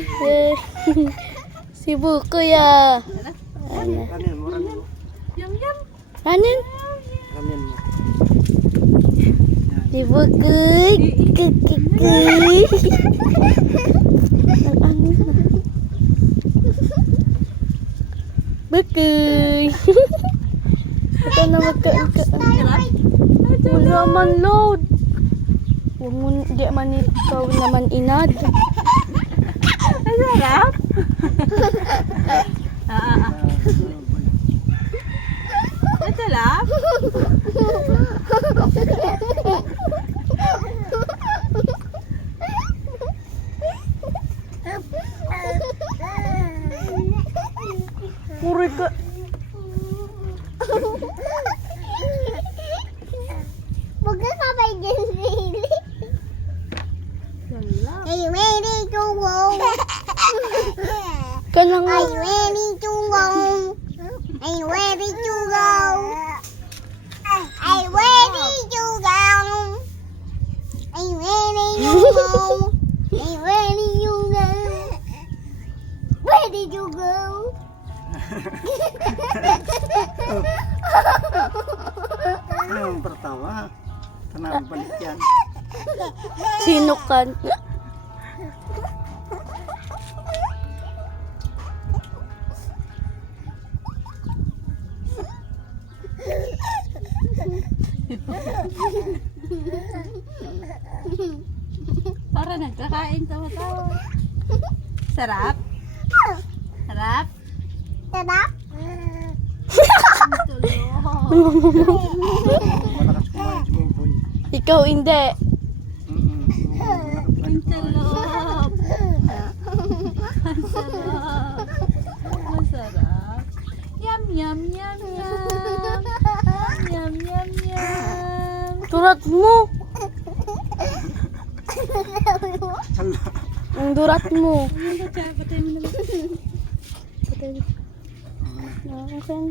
Eh, si buko ya. Ramen mo, ramen mo. Yum yum. Ranin. Ramen mo. Si buko. Kukukuy. Ang angin na. Bukoy. Ito na magkain. Wala man load. Huwag mo, di man ikaw naman inad. Ang sarap. Ang sarap. Puri ka. Huwag ka sabay gisili. Sarap. Are you ready to go? Kanang Are you ready to go? Are you ready to go? Are you ready to go? Are you ready to go? Are you ready to go? Ready to go? Ano ang pertawa? Tanang balik yan. sino kan? Para nagkakain tawa-tawa. Sarap? Sarap? Sarap? Ang tulog. Malakas kumain si Boboy. Ikaw hindi. Ang tulog. Ang sarap. Masarap. Yum, yum, yum, yum. Yum, yum, yum. Durat mo. Hala. Ang durat mo. Patay mo na lang. Patay. Okay.